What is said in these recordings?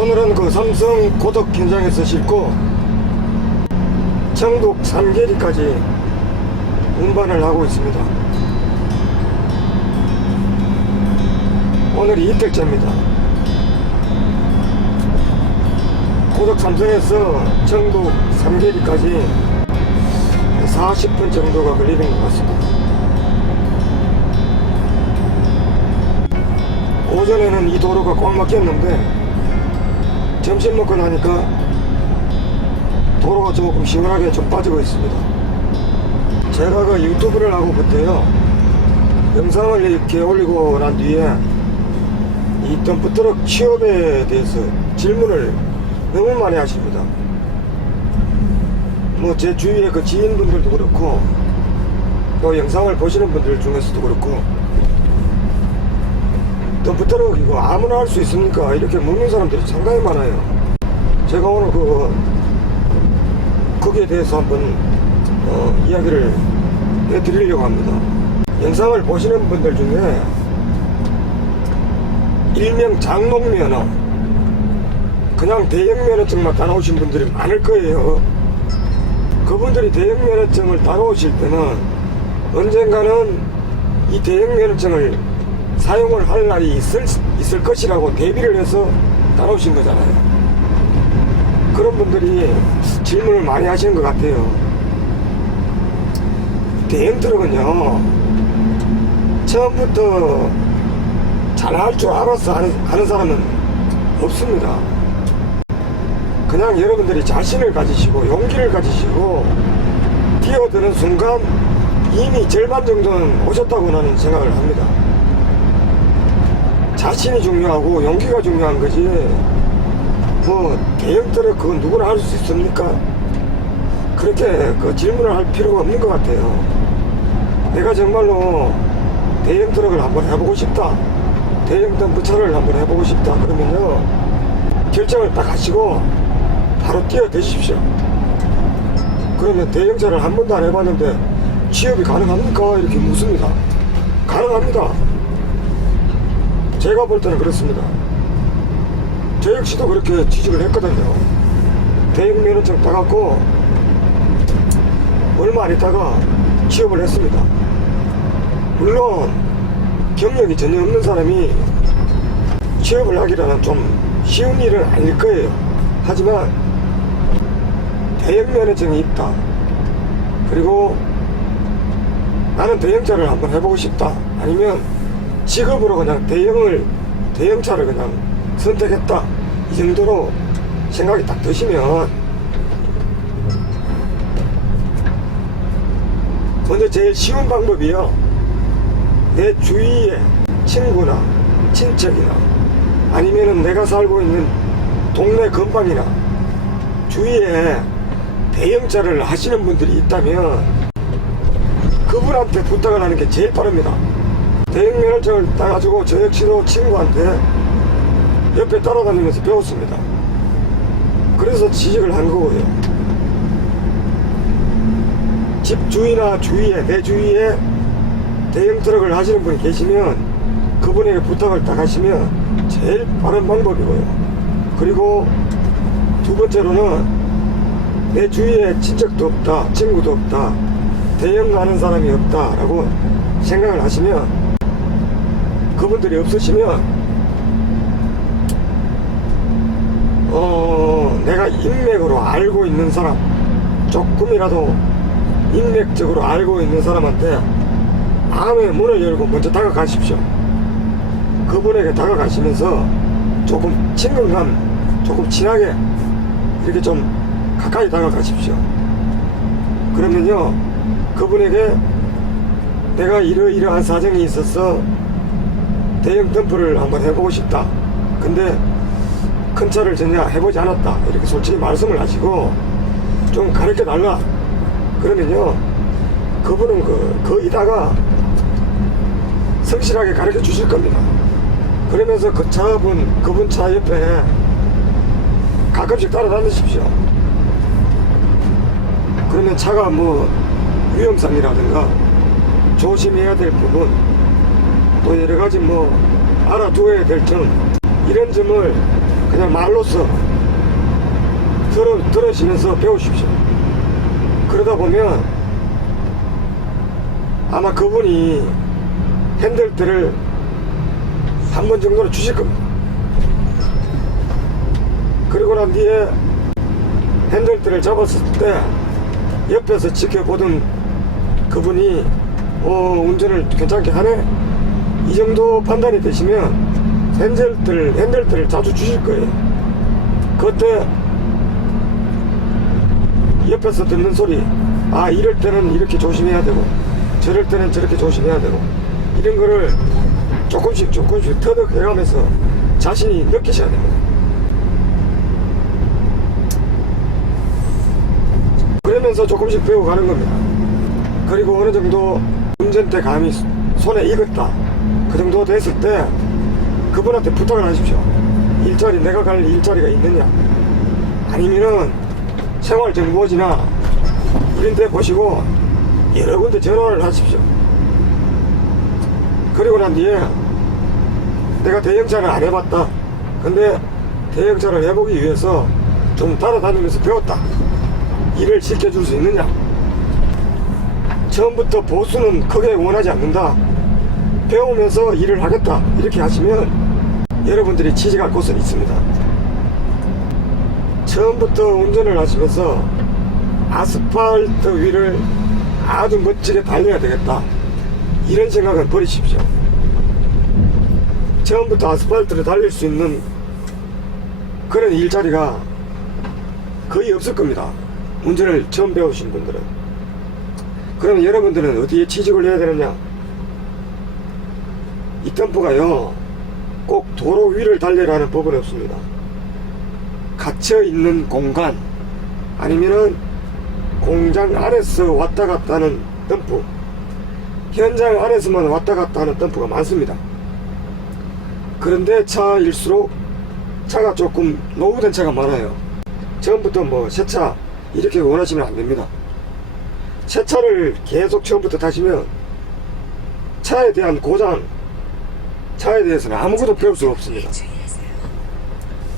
오늘은 그 삼성 고덕 현장에서 싣고 청북 삼계리까지 운반을 하고 있습니다. 오늘이 이틀째입니다. 고덕 삼성에서 청북 삼계리까지 40분 정도가 걸리는 것 같습니다. 오전에는 이 도로가 꽉 막혔는데 점심 먹고 나니까 도로가 조금 시원하게 좀 빠지고 있습니다. 제가 그 유튜브를 하고 부터요, 영상을 이렇게 올리고 난 뒤에 이 덤프트럭 취업에 대해서 질문을 너무 많이 하십니다. 뭐 제 주위에 그 지인분들도 그렇고 또 영상을 보시는 분들 중에서도 그렇고, 덤프트럭 이거 아무나 할 수 있습니까? 이렇게 묻는 사람들이 상당히 많아요. 제가 오늘 거기에 대해서 한번 이야기를 해드리려고 합니다. 영상을 보시는 분들 중에 일명 장롱면허, 그냥 대형면허증만 따놓으신 분들이 많을 거예요. 그분들이 대형면허증을 따놓으실 때는 언젠가는 이 대형면허증을 사용을 할 날이 있을 것이라고 대비를 해서 따놓으신 거잖아요. 그런 분들이 질문을 많이 하시는 것 같아요. 대형트럭은요, 처음부터 잘할 줄 알아서 하는 사람은 없습니다. 그냥 여러분들이 자신을 가지시고 용기를 가지시고 뛰어드는 순간 이미 절반 정도는 오셨다고 나는 생각을 합니다. 자신이 중요하고 용기가 중요한 거지, 뭐 대형트럭 그건 누구나 할 수 있습니까? 그렇게 그 질문을 할 필요가 없는 것 같아요. 내가 정말로 대형트럭을 한번 해보고 싶다, 대형 덤프차를 한번 해보고 싶다 그러면요, 결정을 딱 하시고 바로 뛰어드십시오. 그러면 대형차를 한 번도 안 해봤는데 취업이 가능합니까? 이렇게 묻습니다. 가능합니다. 제가 볼 때는 그렇습니다. 저 역시도 그렇게 취직을 했거든요. 대형 면허증 따갖고 얼마 안 있다가 취업을 했습니다. 물론 경력이 전혀 없는 사람이 취업을 하기라는 좀 쉬운 일은 아닐 거예요. 하지만 대형 면허증이 있다, 그리고 나는 대형차를 한번 해보고 싶다, 아니면 직업으로 그냥 대형차를 그냥 선택했다, 이 정도로 생각이 딱 드시면 먼저 제일 쉬운 방법이요, 내 주위에 친구나 친척이나 아니면은 내가 살고 있는 동네 근방이나 주위에 대형차를 하시는 분들이 있다면 그분한테 부탁을 하는 게 제일 빠릅니다. 대형 면허증을 따가지고 저 역시도 친구한테 옆에 따라다니면서 배웠습니다. 그래서 취직을 한 거고요. 집 주위나 주위에, 내 주위에 대형 트럭을 하시는 분이 계시면 그분에게 부탁을 딱 하시면 제일 빠른 방법이고요. 그리고 두 번째로는 내 주위에 친척도 없다, 친구도 없다, 대형 가는 사람이 없다 라고 생각을 하시면, 그분들이 없으시면 내가 인맥으로 알고 있는 사람, 조금이라도 인맥적으로 알고 있는 사람한테 마음의 문을 열고 먼저 다가가십시오. 그분에게 다가가시면서 조금 친근감, 조금 친하게 이렇게 좀 가까이 다가가십시오. 그러면요, 그분에게 내가 이러이러한 사정이 있어서 대형 덤프를 한번 해보고 싶다, 근데 큰 차를 전혀 해보지 않았다, 이렇게 솔직히 말씀을 하시고 좀 가르쳐 달라 그러면요, 그분은 거기다가 성실하게 가르쳐 주실 겁니다. 그러면서 그분 차 옆에 가끔씩 따라다니십시오. 그러면 차가 뭐 위험성이라든가 조심해야 될 부분, 또 여러가지 뭐 알아두어야 될 점, 이런 점을 그냥 말로써 들으시면서 배우십시오. 그러다 보면 아마 그분이 핸들들을 한 번 정도는 주실 겁니다. 그리고 난 뒤에 핸들들을 잡았을 때 옆에서 지켜보던 그분이 운전을 괜찮게 하네? 이 정도 판단이 되시면 핸들들을 자주 주실 거예요. 그때 옆에서 듣는 소리, 아 이럴 때는 이렇게 조심해야 되고 저럴 때는 저렇게 조심해야 되고 이런 거를 조금씩 터득해가면서 자신이 느끼셔야 됩니다. 그러면서 조금씩 배워가는 겁니다. 그리고 어느 정도 운전대 감이 손에 익었다 그 정도 됐을 때 그분한테 부탁을 하십시오. 일자리 내가 갈 일자리가 있느냐, 아니면은 생활정보지나 이런 데 보시고 여러 군데 전화를 하십시오. 그리고 난 뒤에 내가 대형차를 안 해봤다, 근데 대형차를 해보기 위해서 좀 따라다니면서 배웠다, 일을 시켜줄 수 있느냐, 처음부터 보수는 크게 원하지 않는다, 배우면서 일을 하겠다, 이렇게 하시면 여러분들이 취직할 곳은 있습니다. 처음부터 운전을 하시면서 아스팔트 위를 아주 멋지게 달려야 되겠다, 이런 생각은 버리십시오. 처음부터 아스팔트를 달릴 수 있는 그런 일자리가 거의 없을 겁니다. 운전을 처음 배우신 분들은. 그럼 여러분들은 어디에 취직을 해야 되느냐? 이 덤프가요, 꼭 도로 위를 달리라는 법은 없습니다. 갇혀있는 공간, 아니면은 공장 안에서 왔다 갔다 하는 덤프, 현장 안에서만 왔다 갔다 하는 덤프가 많습니다. 그런데 차일수록 차가 조금 노후된 차가 많아요. 처음부터 뭐 새차 이렇게 원하시면 안 됩니다. 새 차를 계속 처음부터 타시면 차에 대한 고장, 차에 대해서는 아무것도 배울 수가 없습니다.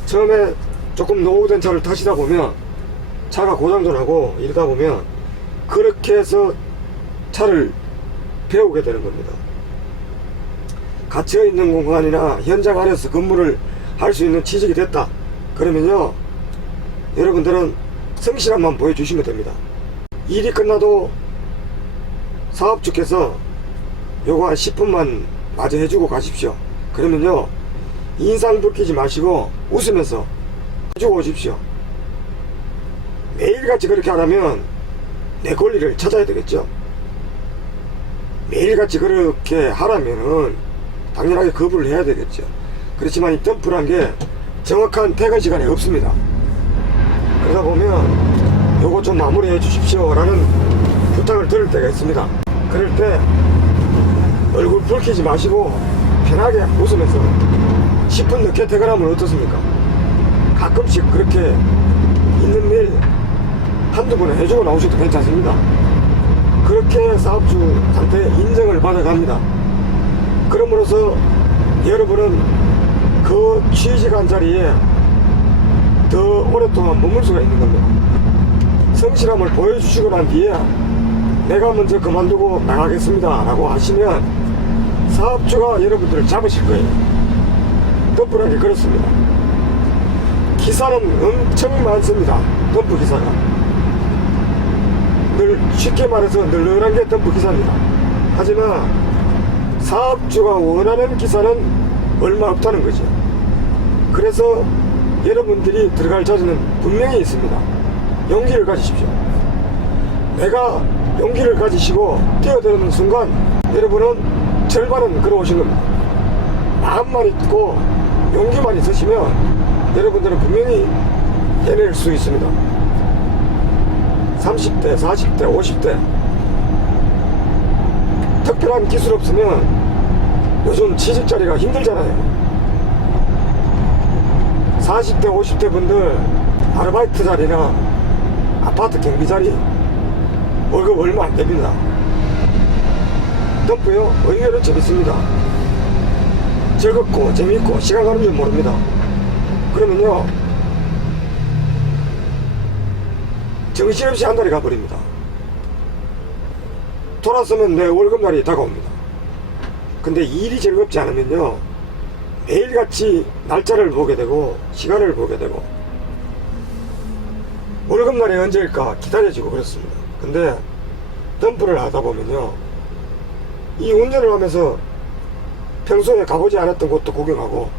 처음에 조금 노후된 차를 타시다 보면 차가 고장도 나고 이러다 보면 그렇게 해서 차를 배우게 되는 겁니다. 갇혀있는 공간이나 현장 안에서 근무를 할 수 있는 취직이 됐다 그러면요, 여러분들은 성실함만 보여주시면 됩니다. 일이 끝나도 사업주께서 요거 한 10분만 마저 해주고 가십시오. 그러면요, 인상 붉히지 마시고 웃으면서 해주고 오십시오. 매일같이 그렇게 하려면 내 권리를 찾아야 되겠죠. 매일같이 그렇게 하라면은 당연하게 거부를 해야 되겠죠. 그렇지만 이 덤프란 게 정확한 퇴근 시간이 없습니다. 그러다 보면 요거 좀 마무리해 주십시오 라는 부탁을 들을 때가 있습니다. 그럴 때 얼굴 붉히지 마시고 편하게 웃으면서 10분 늦게 퇴근하면 어떻습니까? 가끔씩 그렇게 있는 일 한두 번에 해주고 나오셔도 괜찮습니다. 그렇게 사업주한테 인정을 받아갑니다. 그럼으로써 여러분은 그 취직한 자리에 더 오랫동안 머물 수가 있는 겁니다. 성실함을 보여주시고 난 뒤에 내가 먼저 그만두고 나가겠습니다 라고 하시면 사업주가 여러분들을 잡으실 거예요. 덤프라는 게 그렇습니다. 기사는 엄청 많습니다. 덤프 기사가 늘 쉽게 말해서 널널한 게 덤프 기사입니다. 하지만 사업주가 원하는 기사는 얼마 없다는 거죠. 그래서 여러분들이 들어갈 자리는 분명히 있습니다. 용기를 가지십시오. 내가 용기를 가지시고 뛰어드는 순간 여러분은 절반은 걸어오신 겁니다. 마음만 있고 용기만 있으시면 여러분들은 분명히 해낼 수 있습니다. 30대, 40대, 50대 특별한 기술 없으면 요즘 취직자리가 힘들잖아요. 40대, 50대 분들 아르바이트 자리나 아파트 경비 자리 월급 얼마 안 됩니다. 덤프요, 의외로 재밌습니다. 즐겁고 재밌고 시간 가는 줄 모릅니다. 그러면요 정신없이 한 달이 가버립니다. 돌아서면 내 월급날이 다가옵니다. 근데 일이 즐겁지 않으면요 매일같이 날짜를 보게 되고 시간을 보게 되고 월급날이 언제일까 기다려지고 그렇습니다. 근데 덤프를 하다 보면요 이 운전을 하면서 평소에 가보지 않았던 곳도 구경하고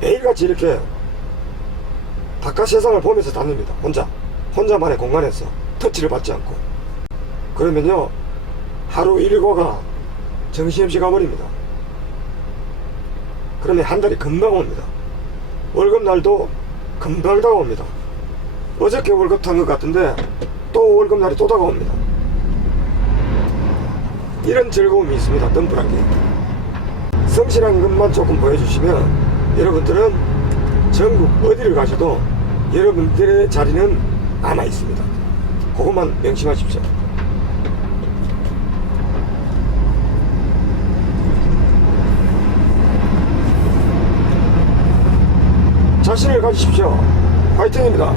매일같이 이렇게 바깥 세상을 보면서 다닙니다. 혼자만의 공간에서 터치를 받지 않고. 그러면요 하루 일과가 정신없이 가버립니다. 그러면 한 달이 금방 옵니다. 월급날도 금방 다가옵니다. 어저께 월급 탄 것 같은데 또 월급날이 또 다가옵니다. 이런 즐거움이 있습니다. 덤프란 게. 성실한 것만 조금 보여주시면 여러분들은 전국 어디를 가셔도 여러분들의 자리는 남아 있습니다. 그것만 명심하십시오. 자신을 가지십시오. 화이팅입니다.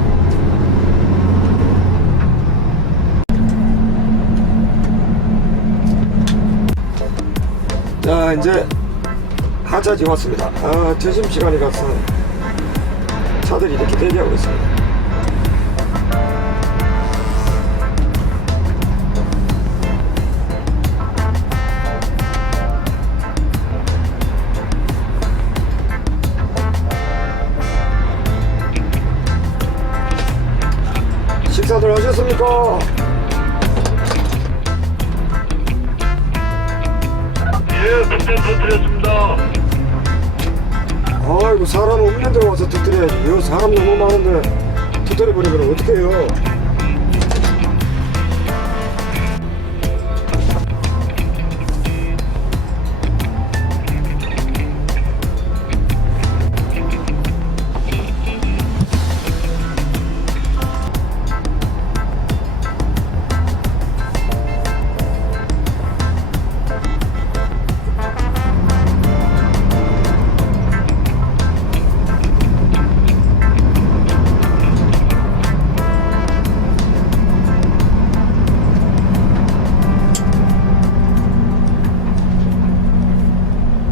자, 이제 하차지 왔습니다. 점심시간이라서 차들이 이렇게 대기하고 있습니다. 식사들 하셨습니까? 예, 그때 터뜨렸습니다. 아이고 사람 없는 데 와서 터뜨려야지. 이 사람 너무 많은데 터뜨려버리면 어떡해요.